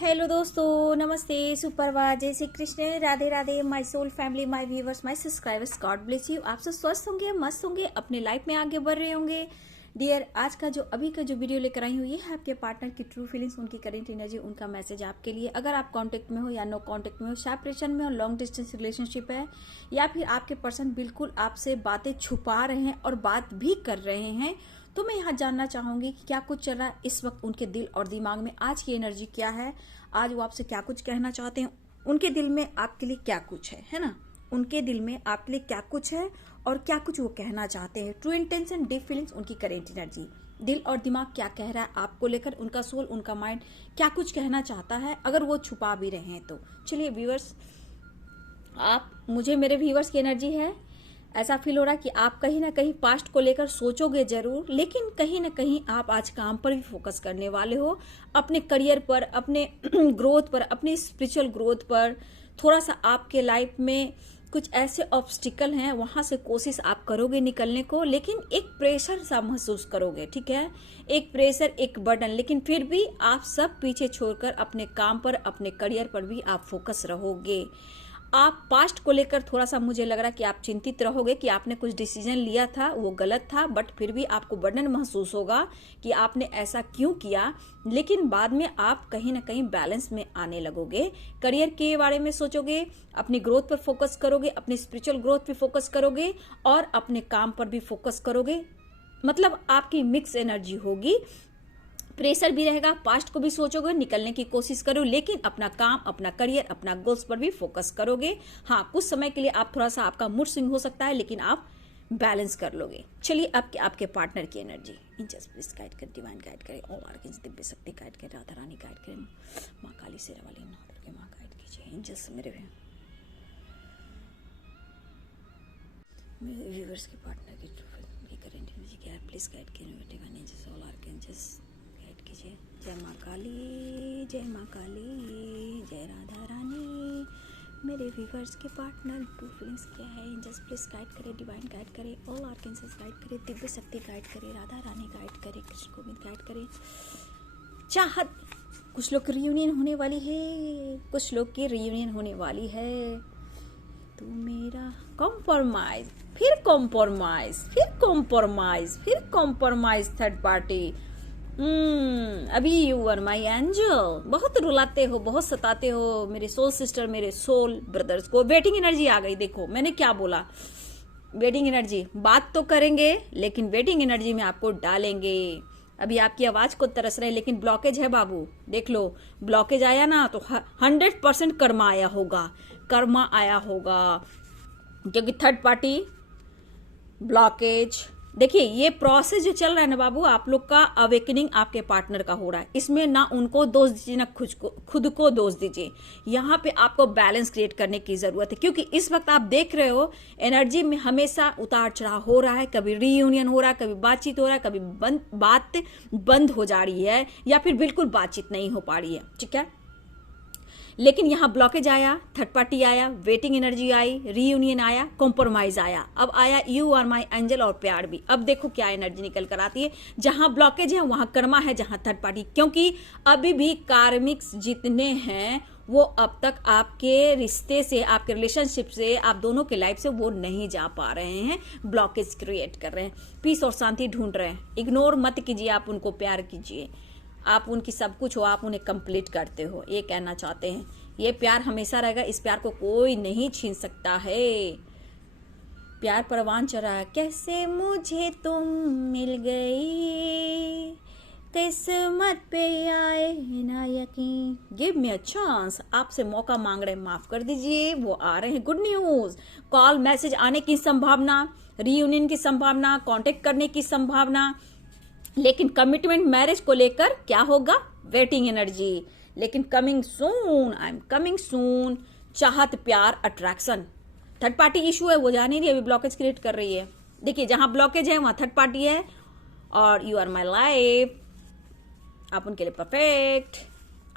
Hello दोस्तों, नमस्ते, सुप्रभात, जय Shri Krishna, Radhe Radhe, my soul family, my viewers, my subscribers, God bless you. आप सब स्वस्थ होंगे, मस्त होंगे, अपने लाइफ में आगे बढ़ रहे होंगे। डियर, आज का जो अभी का जो वीडियो लेकर आई हूँ, ये है आपके पार्टनर की ट्रू फीलिंग्स, उनकी करेंट एनर्जी, उनका मैसेज आपके लिए। अगर आप कांटेक्ट में हो या नो कांटेक्ट में हो, सेपरेशन में हो, लॉन्ग डिस्टेंस रिलेशनशिप है, या फिर आपके पर्सन बिल्कुल आपसे बातें छुपा रहे हैं और बात भी कर रहे हैं, तो मैं यहाँ जानना चाहूंगी कि क्या कुछ चल रहा है इस वक्त उनके दिल और दिमाग में। आज की एनर्जी क्या है, आज वो आपसे क्या कुछ कहना चाहते हैं, उनके दिल में आपके लिए क्या कुछ है ना। उनके दिल में आपके लिए क्या कुछ है और क्या कुछ वो कहना चाहते हैं। ट्रू इंटेंशन, डीप फीलिंग्स, उनकी करेंट एनर्जी, दिल और दिमाग क्या कह रहा है आपको लेकर, उनका सोल, उनका माइंड क्या कुछ कहना चाहता है, अगर वो छुपा भी रहे हैं तो। चलिए व्यूअर्स, आप मुझे, मेरे व्यूअर्स की एनर्जी है, ऐसा फील हो रहा है कि आप कहीं ना कहीं पास्ट को लेकर सोचोगे जरूर, लेकिन कहीं ना कहीं आप आज काम पर भी फोकस करने वाले हो, अपने करियर पर, अपने ग्रोथ पर, अपनी स्पिरिचुअल ग्रोथ पर। थोड़ा सा आपके लाइफ में कुछ ऐसे ऑब्स्टिकल हैं, वहां से कोशिश आप करोगे निकलने को, लेकिन एक प्रेशर सा महसूस करोगे, ठीक है, एक प्रेशर, एक बर्डन, लेकिन फिर भी आप सब पीछे छोड़कर अपने काम पर, अपने करियर पर भी आप फोकस रहोगे। आप पास्ट को लेकर थोड़ा सा, मुझे लग रहा है कि आप चिंतित रहोगे कि आपने कुछ डिसीजन लिया था, वो गलत था, बट फिर भी आपको बर्डन महसूस होगा कि आपने ऐसा क्यों किया, लेकिन बाद में आप कहीं ना कहीं बैलेंस में आने लगोगे। करियर के बारे में सोचोगे, अपनी ग्रोथ पर फोकस करोगे, अपनी स्पिरिचुअल ग्रोथ पे फोकस करोगे और अपने काम पर भी फोकस करोगे। मतलब आपकी मिक्स एनर्जी होगी, प्रेशर भी रहेगा, पास्ट को भी सोचोगे, निकलने की कोशिश करो, लेकिन अपना काम, अपना करियर, अपना गोल्स पर भी फोकस करोगे। हाँ, कुछ समय के लिए आप थोड़ा सा, आपका मूड स्विंग हो सकता है, लेकिन आप बैलेंस कर लोगे। चलिए अब आपके पार्टनर की एनर्जी, इंजस प्लीज गाइड कर, डिवाइन गाइड करे, और आर्केंज दिव्य शक्ति गाइड करे, राधा रानी गाइड करे, माँ काली शेरा वाली नागर के माँ गाइड कीजिए। इंजस मेरे व्यूअर्स के पार्टनर की करेंट एनर्जी क्या है, प्लीज गाइड करें, divine angels, all archangels guide कीजिए। जय माँ काली, जय माँ काली, जय राधा रानी। मेरे व्यूअर्स के पार्टनर ट्रू फीलिंग्स क्या है, एंजल्स प्लीज गाइड करे, डिवाइन गाइड करे, ऑल आर्केंजल्स गाइड करे, दिव्य शक्ति गाइड करे, राधा रानी गाइड करे, कृष्ण गोविंद गाइड करे। चाहत, कुछ लोग की रियूनियन होने वाली है, कुछ लोग की रियूनियन होने वाली है, तू मेरा कॉम्प्रोमाइज, फिर कॉम्प्रोमाइज, फिर कॉम्प्रोमाइज, फिर कॉम्प्रोमाइज, थर्ड पार्टी। अभी यू आर माई एंजल, बहुत रुलाते हो, बहुत सताते हो मेरे सोल सिस्टर, मेरे सोल ब्रदर्स को। वेटिंग एनर्जी आ गई, देखो मैंने क्या बोला, वेटिंग एनर्जी। बात तो करेंगे लेकिन वेटिंग एनर्जी में आपको डालेंगे। अभी आपकी आवाज को तरस रहे, लेकिन ब्लॉकेज है बाबू, देख लो, ब्लॉकेज आया ना तो 100% कर्मा आया होगा, कर्मा आया होगा, क्योंकि थर्ड पार्टी ब्लॉकेज। देखिए ये प्रोसेस जो चल रहा है ना बाबू, आप लोग का अवेकनिंग आपके पार्टनर का हो रहा है, इसमें ना उनको दोष दीजिए ना खुद को दोष दीजिए। यहाँ पे आपको बैलेंस क्रिएट करने की जरूरत है, क्योंकि इस वक्त आप देख रहे हो एनर्जी में हमेशा उतार चढ़ाव हो रहा है, कभी रीयूनियन हो रहा है, कभी बातचीत हो रहा है, कभी बात बंद हो जा रही है, या फिर बिल्कुल बातचीत नहीं हो पा रही है, ठीक है। लेकिन यहाँ ब्लॉकेज आया, थर्ड पार्टी आया, वेटिंग एनर्जी आई, रीयूनियन आया, कॉम्प्रोमाइज आया, अब आया यू आर माई एंजल और प्यार भी। अब देखो क्या एनर्जी निकल कर आती है, जहां ब्लॉकेज है वहां कर्मा है, जहां थर्ड पार्टी, क्योंकि अभी भी कार्मिक्स जितने हैं वो अब तक आपके रिश्ते से, आपके रिलेशनशिप से, आप दोनों के लाइफ से वो नहीं जा पा रहे हैं, ब्लॉकेज क्रिएट कर रहे हैं, पीस और शांति ढूंढ रहे हैं। इग्नोर मत कीजिए, आप उनको प्यार कीजिए, आप उनकी सब कुछ हो, आप उन्हें कंप्लीट करते हो, ये कहना चाहते हैं। ये प्यार हमेशा रहेगा, इस प्यार को कोई नहीं छीन सकता है। प्यार परवान चढ़ रहा है, कैसे मुझे तुम मिल गई, किस्मत पे आए ना यकीन, गिव मी अ चांस, आपसे मौका मांग रहे हैं, माफ कर दीजिए, वो आ रहे हैं। गुड न्यूज, कॉल मैसेज आने की संभावना, रीयूनियन की संभावना, कांटेक्ट करने की संभावना, लेकिन कमिटमेंट मैरिज को लेकर क्या होगा, वेटिंग एनर्जी, लेकिन coming soon, I am coming soon. चाहत, प्यार, अट्रैक्शन, थर्ड पार्टी इशू है, वो जा नहीं रही, अभी ब्लॉकेज क्रिएट कर रही है। देखिए जहां ब्लॉकेज है वहां थर्ड पार्टी है, और यू आर माई लाइफ, आप उनके लिए परफेक्ट,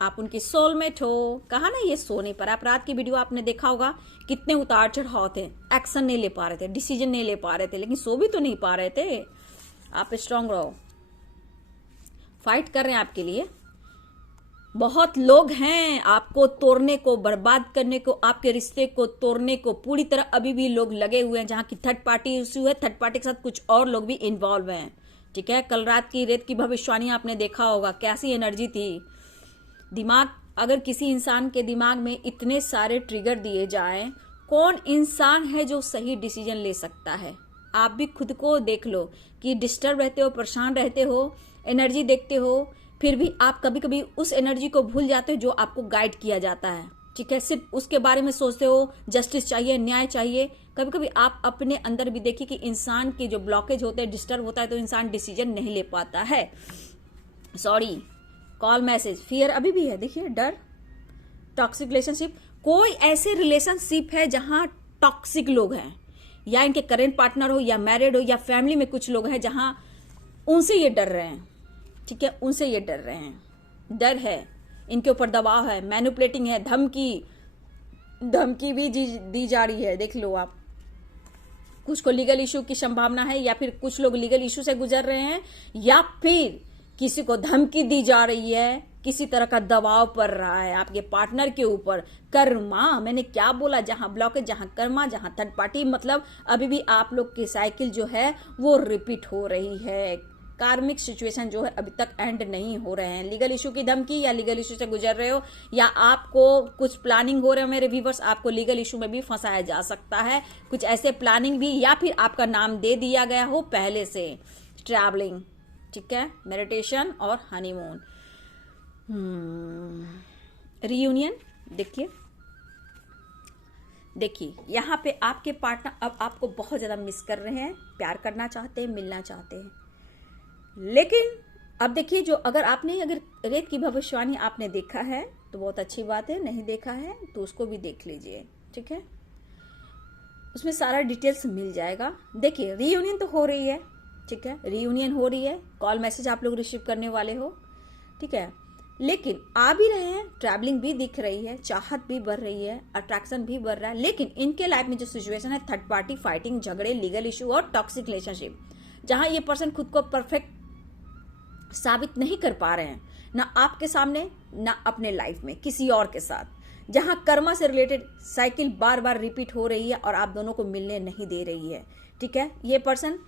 आप उनकी सोलमेट हो। कहा ना ये सो नहीं पा रहा, आप रात की वीडियो आपने देखा होगा, कितने उतार चढ़ाव थे, एक्शन नहीं ले पा रहे थे, डिसीजन नहीं ले पा रहे थे, लेकिन सो भी तो नहीं पा रहे थे। आप स्ट्रांग रहो, फाइट कर रहे हैं आपके लिए, बहुत लोग हैं आपको तोड़ने को, बर्बाद करने को, आपके रिश्ते को तोड़ने को पूरी तरह अभी भी लोग लगे हुए हैं, जहां की थर्ड पार्टी इश्यू है, थर्ड पार्टी के साथ कुछ और लोग भी इन्वॉल्व हैं। ठीक है, कल रात की रेत की भविष्यवाणी आपने देखा होगा, कैसी एनर्जी थी। दिमाग, अगर किसी इंसान के दिमाग में इतने सारे ट्रिगर दिए जाएं, कौन इंसान है जो सही डिसीजन ले सकता है? आप भी खुद को देख लो कि डिस्टर्ब रहते हो, परेशान रहते हो, एनर्जी देखते हो, फिर भी आप कभी कभी उस एनर्जी को भूल जाते हो जो आपको गाइड किया जाता है। ठीक है, सिर्फ उसके बारे में सोचते हो, जस्टिस चाहिए, न्याय चाहिए। कभी कभी आप अपने अंदर भी देखिए कि इंसान के जो ब्लॉकेज होते हैं, डिस्टर्ब होता है, तो इंसान डिसीजन नहीं ले पाता है। सॉरी, कॉल मैसेज, फियर अभी भी है, देखिए, डर, टॉक्सिक रिलेशनशिप। कोई ऐसे रिलेशनशिप है जहां टॉक्सिक लोग हैं, या इनके करेंट पार्टनर हो, या मैरिड हो, या फैमिली में कुछ लोग हैं जहां उनसे ये डर रहे हैं। ठीक है, उनसे ये डर रहे हैं, डर है, इनके ऊपर दबाव है, मैनिपुलेटिंग है, धमकी भी दी जा रही है। देख लो आप, कुछ को लीगल इशू की संभावना है, या फिर कुछ लोग लीगल इशू से गुजर रहे हैं, या फिर किसी को धमकी दी जा रही है, किसी तरह का दबाव पड़ रहा है आपके पार्टनर के ऊपर। कर्मा, मैंने क्या बोला, जहां ब्लॉकेज, जहां कर्मा, जहां थर्ड पार्टी, मतलब अभी भी आप लोग की साइकिल जो है वो रिपीट हो रही है। कार्मिक सिचुएशन जो है अभी तक एंड नहीं हो रहे हैं। लीगल इशू की धमकी, या लीगल इशू से गुजर रहे हो, या आपको कुछ प्लानिंग हो रहे हो मेरे व्यूवर्स, आपको लीगल इशू में भी फंसाया जा सकता है, कुछ ऐसे प्लानिंग भी, या फिर आपका नाम दे दिया गया हो पहले से। ट्रैवलिंग, ठीक है, मेडिटेशन और हनीमून, रियूनियन। देखिए यहाँ पे आपके पार्टनर अब आपको बहुत ज्यादा मिस कर रहे हैं, प्यार करना चाहते हैं, मिलना चाहते हैं। लेकिन अब देखिए, जो अगर रेत की भविष्यवाणी आपने देखा है तो बहुत अच्छी बात है, नहीं देखा है तो उसको भी देख लीजिए। ठीक है, उसमें सारा डिटेल्स मिल जाएगा। देखिए, रीयूनियन तो हो रही है, ठीक है, रीयूनियन हो रही है, कॉल मैसेज आप लोग रिसीव करने वाले हो, ठीक है, लेकिन आ भी रहे हैं, ट्रैवलिंग भी दिख रही है, चाहत भी बढ़ रही है, अट्रैक्शन भी बढ़ रहा है। लेकिन इनके लाइफ में जो सिचुएशन है, थर्ड पार्टी फाइटिंग, झगड़े, लीगल इशू और टॉक्सिक रिलेशनशिप, जहां ये पर्सन खुद को परफेक्ट साबित नहीं कर पा रहे हैं, ना आपके सामने, ना अपने लाइफ में किसी और के साथ, जहां कर्मा से रिलेटेड साइकिल बार बार रिपीट हो रही है और आप दोनों को मिलने नहीं दे रही है। ठीक है, ये पर्सन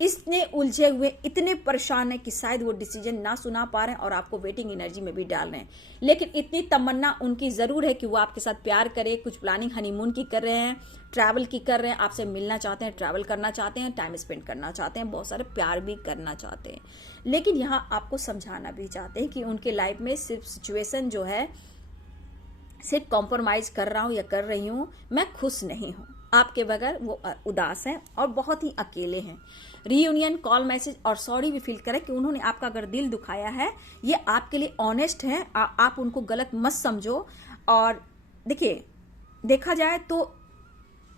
इसने उलझे हुए, इतने परेशान है कि शायद वो डिसीजन ना सुना पा रहे हैं और आपको वेटिंग एनर्जी में भी डाल रहे हैं। लेकिन इतनी तमन्ना उनकी जरूर है कि वो आपके साथ प्यार करे, कुछ प्लानिंग हनीमून की कर रहे हैं, ट्रैवल की कर रहे हैं, आपसे मिलना चाहते हैं, ट्रैवल करना चाहते हैं, टाइम स्पेंड करना चाहते हैं, बहुत सारे प्यार भी करना चाहते हैं। लेकिन यहाँ आपको समझाना भी चाहते हैं कि उनके लाइफ में सिर्फ सिचुएशन जो है, सिर्फ कॉम्प्रोमाइज कर रहा हूं या कर रही हूं, मैं खुश नहीं हूं, आपके बगैर वो उदास हैं और बहुत ही अकेले हैं। रीयूनियन, कॉल मैसेज और सॉरी भी फील करें कि उन्होंने आपका अगर दिल दुखाया है, ये आपके लिए ऑनेस्ट है, आप उनको गलत मत समझो। और देखिए, देखा जाए तो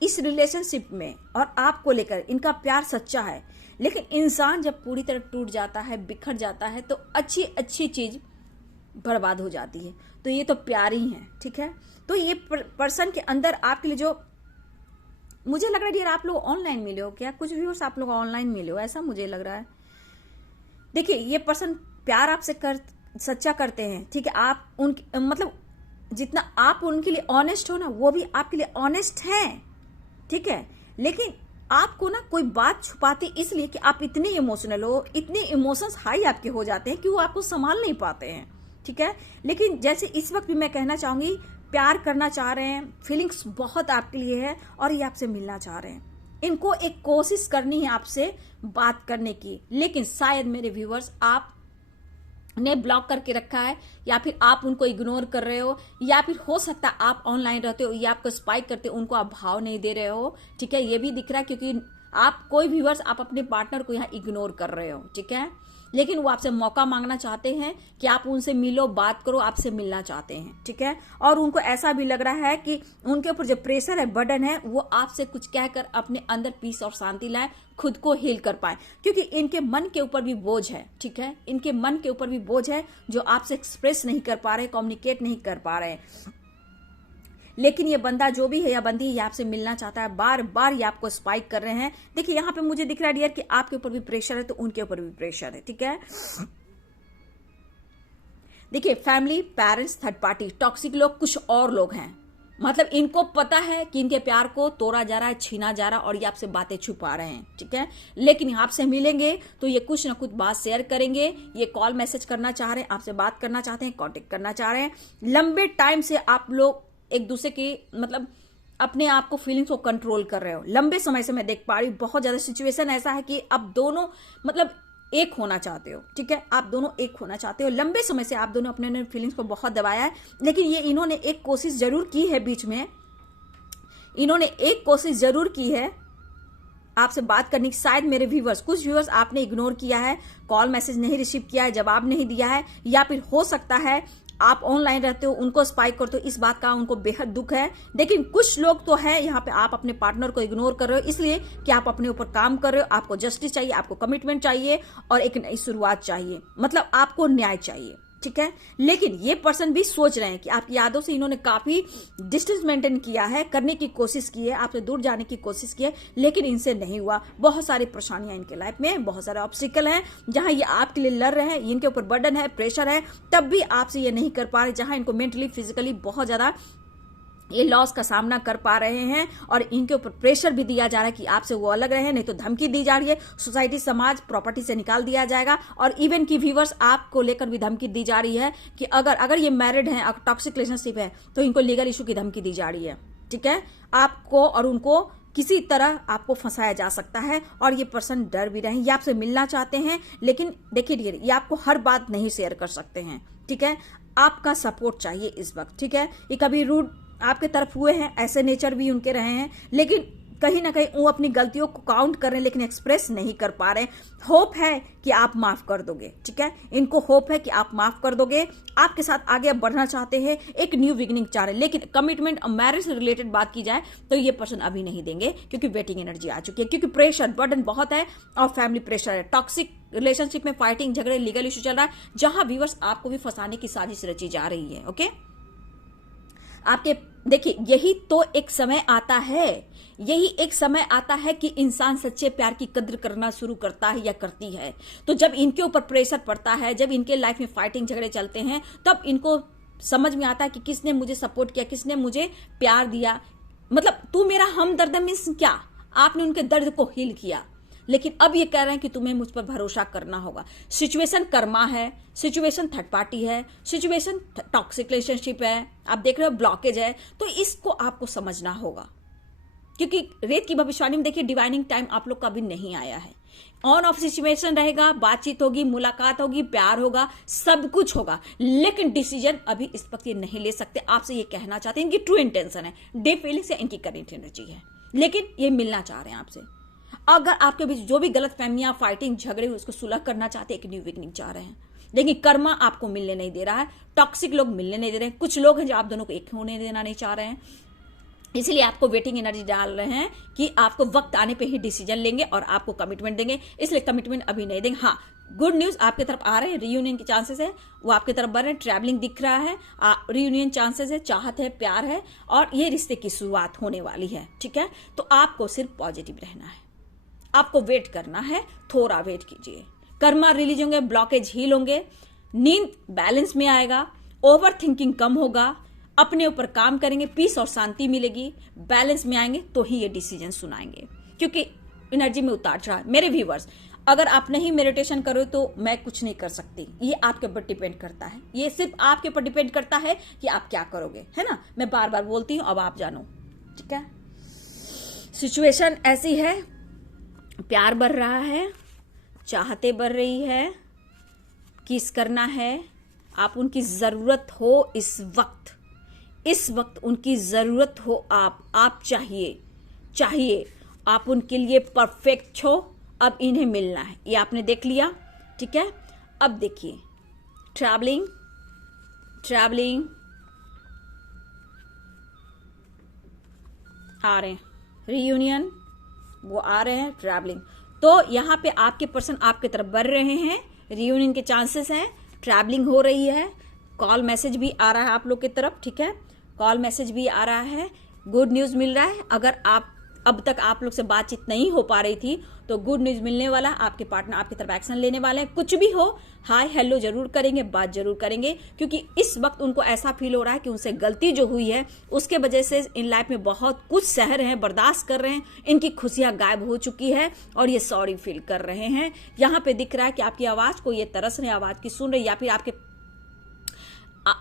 इस रिलेशनशिप में और आपको लेकर इनका प्यार सच्चा है, लेकिन इंसान जब पूरी तरह टूट जाता है, बिखर जाता है, तो अच्छी अच्छी चीज बर्बाद हो जाती है। तो ये तो प्यार ही है, ठीक है। तो ये पर्सन के अंदर आपके लिए जो, मुझे लग रहा है डियर आप लोग ऑनलाइन मिले हो क्या, कुछ व्यूअर्स आप लोग ऑनलाइन मिले हो, ऐसा मुझे लग रहा है। देखिए, ये पर्सन प्यार आपसे सच्चा करते हैं, ठीक है, आप उनके मतलब जितना आप उनके लिए ऑनेस्ट हो ना, वो भी आपके लिए ऑनेस्ट हैं, ठीक है। लेकिन आपको ना कोई बात छुपाती इसलिए कि आप इतने इमोशनल हो, इतने इमोशंस हाई आपके हो जाते हैं कि वो आपको संभाल नहीं पाते हैं, ठीक है। लेकिन जैसे इस वक्त भी मैं कहना चाहूंगी, प्यार करना चाह रहे हैं, फीलिंग्स बहुत आपके लिए है और ये आपसे मिलना चाह रहे हैं। इनको एक कोशिश करनी है आपसे बात करने की, लेकिन शायद मेरे व्यूअर्स आप ने ब्लॉक करके रखा है, या फिर आप उनको इग्नोर कर रहे हो, या फिर हो सकता है आप ऑनलाइन रहते हो या आपको स्पाइक करते हो, उनको आप भाव नहीं दे रहे हो, ठीक है। ये भी दिख रहा है क्योंकि आप कोई व्यूअर्स आप अपने पार्टनर को यहाँ इग्नोर कर रहे हो, ठीक है। लेकिन वो आपसे मौका मांगना चाहते हैं कि आप उनसे मिलो, बात करो, आपसे मिलना चाहते हैं, ठीक है। और उनको ऐसा भी लग रहा है कि उनके ऊपर जो प्रेशर है, बर्डन है, वो आपसे कुछ कहकर अपने अंदर पीस और शांति लाए, खुद को हील कर पाए, क्योंकि इनके मन के ऊपर भी बोझ है, ठीक है। इनके मन के ऊपर भी बोझ है जो आपसे एक्सप्रेस नहीं कर पा रहे, कम्युनिकेट नहीं कर पा रहे। लेकिन ये बंदा जो भी है या बंदी ये आपसे मिलना चाहता है, बार बार ये आपको स्पाइक कर रहे हैं। देखिए, यहाँ पे मुझे दिख रहा है डियर कि आपके ऊपर भी प्रेशर है, तो उनके ऊपर भी प्रेशर है, ठीक है। देखिए family, parents, third party, toxic लोग कुछ और लोग हैं। मतलब इनको पता है कि इनके प्यार को तोड़ा जा रहा है, छीना जा रहा है और ये आपसे बातें छुपा रहे हैं, ठीक है। लेकिन आपसे मिलेंगे तो ये कुछ ना कुछ बात शेयर करेंगे, ये कॉल मैसेज करना चाह रहे हैं, आपसे बात करना चाहते हैं, कांटेक्ट करना चाह रहे हैं। लंबे टाइम से आप लोग एक दूसरे की मतलब अपने आप को फीलिंग्स को कंट्रोल कर रहे हो। लंबे समय से मैं देख पा रही हूँ, बहुत ज्यादा सिचुएशन ऐसा है कि अब दोनों मतलब एक होना चाहते हो, ठीक है। आप दोनों एक होना चाहते हो। लंबे समय से आप दोनों अपने फीलिंग्स को बहुत दबाया है, लेकिन ये इन्होंने एक कोशिश जरूर की है, बीच में इन्होंने एक कोशिश जरूर की है आपसे बात करने की। शायद मेरे व्यूवर्स, कुछ व्यूवर्स आपने इग्नोर किया है, कॉल मैसेज नहीं रिसीव किया है, जवाब नहीं दिया है, या फिर हो सकता है आप ऑनलाइन रहते हो, उनको स्पाइक करते हो, इस बात का उनको बेहद दुख है। लेकिन कुछ लोग तो है यहाँ पे, आप अपने पार्टनर को इग्नोर कर रहे हो इसलिए कि आप अपने ऊपर काम कर रहे हो। आपको जस्टिस चाहिए, आपको कमिटमेंट चाहिए और एक नई शुरुआत चाहिए, मतलब आपको न्याय चाहिए, ठीक है। लेकिन ये पर्सन भी सोच रहे हैं कि आपकी यादों से इन्होंने काफी डिस्टेंस मेंटेन किया है, करने की कोशिश की है, आपसे दूर जाने की कोशिश की है, लेकिन इनसे नहीं हुआ। बहुत सारी परेशानियां इनके लाइफ में, बहुत सारे ऑब्स्टिकल हैं जहां ये आपके लिए लड़ रहे हैं, इनके ऊपर बर्डन है, प्रेशर है, तब भी आपसे ये नहीं कर पा रहे। जहां इनको मेंटली फिजिकली बहुत ज्यादा ये लॉस का सामना कर पा रहे हैं और इनके ऊपर प्रेशर भी दिया जा रहा है कि आपसे वो अलग रहे, नहीं तो धमकी दी जा रही है, सोसाइटी, समाज, प्रॉपर्टी से निकाल दिया जाएगा। और इवन की व्यूवर्स आपको लेकर भी धमकी दी जा रही है कि अगर ये मैरिड हैं, टॉक्सिक रिलेशनशिप है, तो इनको लीगल इशू की धमकी दी जा रही है, ठीक है। आपको और उनको किसी तरह आपको फंसाया जा सकता है और ये पर्सन डर भी रहे हैं। ये आपसे मिलना चाहते हैं, लेकिन देखिए ये आपको हर बात नहीं शेयर कर सकते हैं, ठीक है। आपका सपोर्ट चाहिए इस वक्त, ठीक है। ये कभी रूड आपके तरफ हुए हैं, ऐसे नेचर भी उनके रहे हैं, लेकिन कहीं ना कहीं वो अपनी गलतियों को काउंट कर रहे हैं, लेकिन एक्सप्रेस नहीं कर पा रहे। होप है कि आप माफ कर दोगे, ठीक है। इनको होप है कि आप माफ कर दोगे, आपके साथ आगे बढ़ना चाहते हैं, एक न्यू बिगिनिंग चाह रहे हैं। लेकिन कमिटमेंट और मैरिज से रिलेटेड बात की जाए तो ये पर्सन अभी नहीं देंगे, क्योंकि वेटिंग एनर्जी आ चुकी है, क्योंकि प्रेशर बर्डन बहुत है और फैमिली प्रेशर है। टॉक्सिक रिलेशनशिप में फाइटिंग, झगड़े, लीगल इशू चल रहा है, जहां व्यूअर्स आपको भी फंसाने की साजिश रची जा रही है। ओके, आपके देखिए यही तो एक समय आता है, यही एक समय आता है कि इंसान सच्चे प्यार की कद्र करना शुरू करता है या करती है। तो जब इनके ऊपर प्रेशर पड़ता है, जब इनके लाइफ में फाइटिंग झगड़े चलते हैं, तब इनको समझ में आता है कि किसने मुझे सपोर्ट किया, किसने मुझे प्यार दिया। मतलब तू मेरा हमदर्द मींस क्या, आपने उनके दर्द को हील किया। लेकिन अब ये कह रहे हैं कि तुम्हें मुझ पर भरोसा करना होगा। सिचुएशन कर्मा है, सिचुएशन थर्ड पार्टी है, सिचुएशन टॉक्सिक रिलेशनशिप है, आप देख रहे हो ब्लॉकेज है। तो इसको आपको समझना होगा, क्योंकि रेत की भविष्यवाणी में देखिए डिवाइनिंग टाइम आप लोग का भी नहीं आया है। ऑन ऑफ सिचुएशन रहेगा, बातचीत होगी, मुलाकात होगी, प्यार होगा, सब कुछ होगा, लेकिन डिसीजन अभी इस वक्त ये नहीं ले सकते। आपसे ये कहना चाहते हैं, इनकी ट्रू इंटेंशन है, डीप फीलिंग्स या इनकी करेंट एनर्जी है, लेकिन ये मिलना चाह रहे हैं आपसे। अगर आपके बीच जो भी गलत फहमियां, फाइटिंग, झगड़े उसको सुलह करना चाहते हैं, एक न्यू बिगिनिंग चाह रहे हैं, लेकिन कर्मा आपको मिलने नहीं दे रहा है, टॉक्सिक लोग मिलने नहीं दे रहे हैं। कुछ लोग हैं जो आप दोनों को एक होने देना नहीं चाह रहे हैं, इसलिए आपको वेटिंग एनर्जी डाल रहे हैं कि आपको वक्त आने पे ही डिसीजन लेंगे और आपको कमिटमेंट देंगे, इसलिए कमिटमेंट अभी नहीं देंगे। हाँ, गुड न्यूज आपके तरफ आ रहे हैं, रियूनियन के चांसेस है, वो आपके तरफ बढ़ रहे हैं, ट्रैवलिंग दिख रहा है, रियूनियन चांसेस है, चाहत है, प्यार है और ये रिश्ते की शुरुआत होने वाली है, ठीक है। तो आपको सिर्फ पॉजिटिव रहना है, आपको वेट करना है, थोड़ा वेट कीजिए। कर्मा रिलीज होंगे, ब्लॉकेज हील होंगे, नींद बैलेंस में आएगा, ओवर थिंकिंग कम होगा, अपने ऊपर काम करेंगे, पीस और शांति मिलेगी, बैलेंस में आएंगे तो ही ये डिसीजन सुनाएंगे, क्योंकि एनर्जी में उतार चढ़ाव। मेरे व्यूवर्स, अगर आप नहीं मेडिटेशन करो तो मैं कुछ नहीं कर सकती, ये आपके ऊपर डिपेंड करता है, ये सिर्फ आपके ऊपर डिपेंड करता है कि आप क्या करोगे, है ना। मैं बार बार बोलती हूं, अब आप जानो, ठीक है। सिचुएशन ऐसी है, प्यार बढ़ रहा है, चाहते बढ़ रही है, किस करना है, आप उनकी जरूरत हो इस वक्त उनकी जरूरत हो, आप चाहिए, आप उनके लिए परफेक्ट हो। अब इन्हें मिलना है, ये आपने देख लिया, ठीक है। अब देखिए ट्रैवलिंग आ रहे हैं, रियूनियन वो आ रहे हैं, ट्रैवलिंग। तो यहां पे आपके पर्सन आपके तरफ बढ़ रहे हैं, रियूनियन के चांसेस हैं, ट्रैवलिंग हो रही है, कॉल मैसेज भी आ रहा है आप लोग की तरफ, ठीक है। कॉल मैसेज भी आ रहा है, गुड न्यूज मिल रहा है। अगर आप अब तक आप लोग से बातचीत नहीं हो पा रही थी, तो गुड न्यूज मिलने वाला, आपके पार्टनर आपकी तरफ एक्शन लेने वाले हैं। कुछ भी हो हाय हेलो जरूर करेंगे, बात जरूर करेंगे, क्योंकि इस वक्त उनको ऐसा फील हो रहा है कि उनसे गलती जो हुई है उसके वजह से इन लाइफ में बहुत कुछ सह रहे हैं, बर्दाश्त कर रहे हैं, इनकी खुशियां गायब हो चुकी है और ये सॉरी फील कर रहे हैं। यहाँ पे दिख रहा है कि आपकी आवाज को ये तरस रहे, आवाज की सुन रहे, या फिर आपके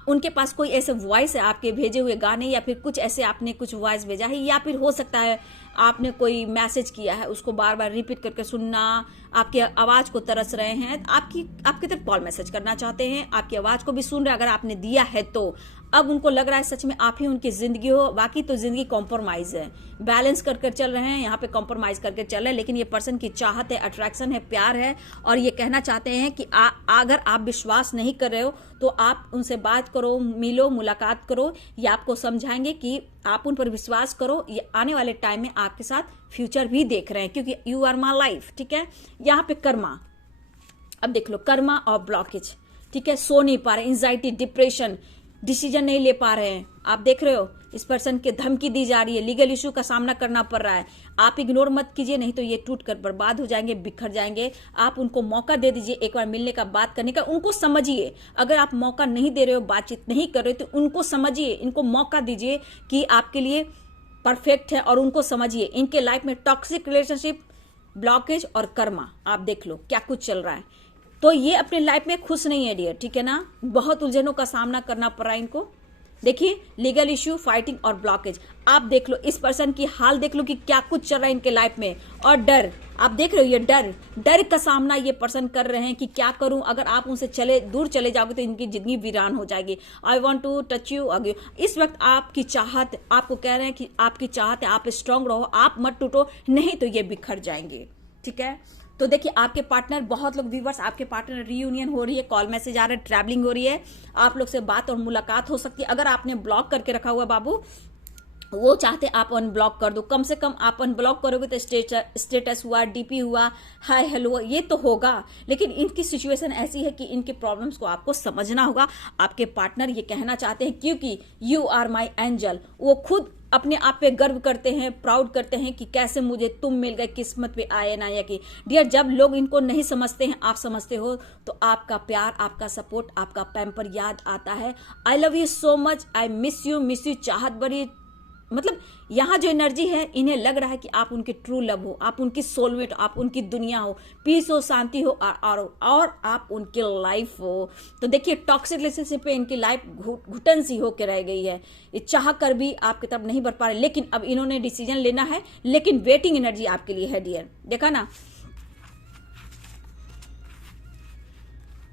उनके पास कोई ऐसे वॉइस है आपके भेजे हुए गाने, या फिर कुछ ऐसे आपने कुछ वॉइस भेजा है, या फिर हो सकता है आपने कोई मैसेज किया है उसको बार बार रिपीट करके सुनना, आपकी आवाज को तरस रहे हैं, आपकी तरफ कॉल मैसेज करना चाहते हैं, आपकी आवाज को भी सुन रहे अगर आपने दिया है तो। अब उनको लग रहा है सच में आप ही उनकी जिंदगी हो, बाकी तो जिंदगी कॉम्प्रोमाइज है, बैलेंस कर चल रहे हैं, यहाँ पे कॉम्प्रोमाइज करके चल रहे हैं। लेकिन ये पर्सन की चाहत है, अट्रैक्शन है, प्यार है, और ये कहना चाहते हैं कि अगर आप विश्वास नहीं कर रहे हो तो आप उनसे बात करो, मिलो, मुलाकात करो, ये आपको समझाएंगे कि आप उन पर विश्वास करो, ये आने वाले टाइम में आपके साथ फ्यूचर भी देख रहे हैं, क्योंकि यू आर माई लाइफ। ठीक है, यहाँ पे कर्मा, अब देख लो कर्मा और ब्लॉकेज। ठीक है, सो नहीं पा रहे, एंजाइटी, डिप्रेशन, डिसीजन नहीं ले पा रहे हैं। आप देख रहे हो इस पर्सन के धमकी दी जा रही है, लीगल इश्यू का सामना करना पड़ रहा है। आप इग्नोर मत कीजिए, नहीं तो ये टूट कर बर्बाद हो जाएंगे, बिखर जाएंगे। आप उनको मौका दे दीजिए एक बार मिलने का, बात करने का, उनको समझिए। अगर आप मौका नहीं दे रहे हो, बातचीत नहीं कर रहे हो, तो उनको समझिए, इनको मौका दीजिए कि आपके लिए परफेक्ट है, और उनको समझिए। इनके लाइफ में टॉक्सिक रिलेशनशिप, ब्लॉकेज और कर्मा, आप देख लो क्या कुछ चल रहा है। तो ये अपने लाइफ में खुश नहीं है डियर, ठीक है ना, बहुत उलझनों का सामना करना पड़ रहा है इनको। देखिए लीगल इश्यू, फाइटिंग और ब्लॉकेज। आप देख लो इस पर्सन की हाल, देख लो कि क्या कुछ चल रहा है इनके लाइफ में। और डर, आप देख रहे हो ये डर का सामना ये पर्सन कर रहे हैं कि क्या करूं, अगर आप उनसे दूर चले जाओगे तो इनकी जिंदगी वीरान हो जाएगी। I want to touch you again. इस वक्त आपकी चाहत, आपको कह रहे हैं कि आपकी चाहत है, आप स्ट्रांग रहो, आप मत टूटो, नहीं तो ये बिखर जाएंगे। ठीक है, तो देखिए आपके पार्टनर, बहुत लोग व्यूवर्स, आपके पार्टनर रीयूनियन हो रही है, कॉल मैसेज आ रहा है, ट्रैवलिंग हो रही है, आप लोग से बात और मुलाकात हो सकती है। अगर आपने ब्लॉक करके रखा हुआ बाबू, वो चाहते आप अनब्लॉक कर दो, कम से कम आप अनब्लॉक करोगे तो स्टेटस हुआ, डीपी हुआ, हाय हेलो, ये तो होगा। लेकिन इनकी सिचुएशन ऐसी है कि इनके प्रॉब्लम्स को आपको समझना होगा। आपके पार्टनर ये कहना चाहते हैं क्योंकि यू आर माई एंजल, वो खुद अपने आप पे गर्व करते हैं, प्राउड करते हैं कि कैसे मुझे तुम मिल गए, किस्मत पे आए ना या कि। डियर, जब लोग इनको नहीं समझते हैं, आप समझते हो, तो आपका प्यार, आपका सपोर्ट, आपका पैम्पर याद आता है। I love you so much, I miss you, चाहत बड़ी, मतलब यहाँ जो एनर्जी है, इन्हें लग रहा है कि आप उनके ट्रू लव हो, आप उनकी सोलमेट, आप उनकी दुनिया हो, पीस हो, शांति हो, और आप उनकी लाइफ हो। तो देखिए टॉक्सिक रिलेशनशिप पे इनकी लाइफ घुटन सी होकर रह गई है, ये चाह कर भी आपकी तरफ नहीं बढ़ पा रहे। लेकिन अब इन्होंने डिसीजन लेना है, लेकिन वेटिंग एनर्जी आपके लिए है डियर, देखा ना।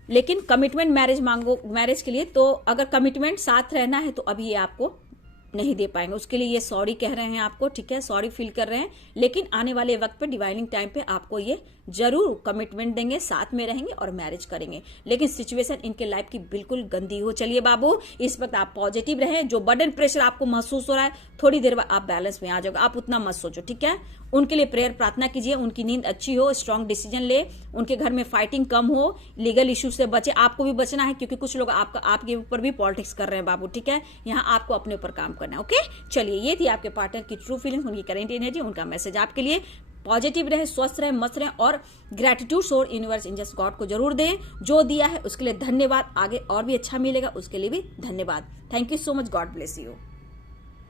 लेकिन कमिटमेंट मैरिज मांगो, मैरिज के लिए, तो अगर कमिटमेंट साथ रहना है तो अभी ये आपको नहीं दे पाएंगे, उसके लिए ये सॉरी कह रहे हैं आपको। ठीक है, सॉरी फील कर रहे हैं, लेकिन आने वाले वक्त पे, डिवाइनिंग टाइम पे आपको ये जरूर कमिटमेंट देंगे, साथ में रहेंगे और मैरिज करेंगे। लेकिन सिचुएशन इनके लाइफ की बिल्कुल गंदी हो। चलिए बाबू, इस वक्त आप पॉजिटिव रहें, जो बर्डन प्रेशर आपको महसूस हो रहा है, थोड़ी देर बाद आप बैलेंस में आ जाओगे, आप उतना मत सोचो। ठीक है, उनके लिए प्रेयर प्रार्थना कीजिए, उनकी नींद अच्छी हो, स्ट्रांग डिसीजन ले, उनके घर में फाइटिंग कम हो, लीगल इश्यू से बचे। आपको भी बचना है, क्योंकि कुछ लोग आपके ऊपर भी पॉलिटिक्स कर रहे हैं बाबू। ठीक है, यहाँ आपको अपने ऊपर काम करना है। ओके, चलिए ये थी आपके पार्टनर की ट्रू फीलिंग्स, उनकी करेंट एनर्जी, उनका मैसेज आपके लिए। पॉजिटिव रहे, स्वस्थ रहे, मस्त रहे, और gratitude show universe, angels, God को जरूर दें। जो दिया है उसके लिए धन्यवाद, आगे और भी अच्छा मिलेगा, उसके लिए भी धन्यवाद। Thank you so much, God bless you.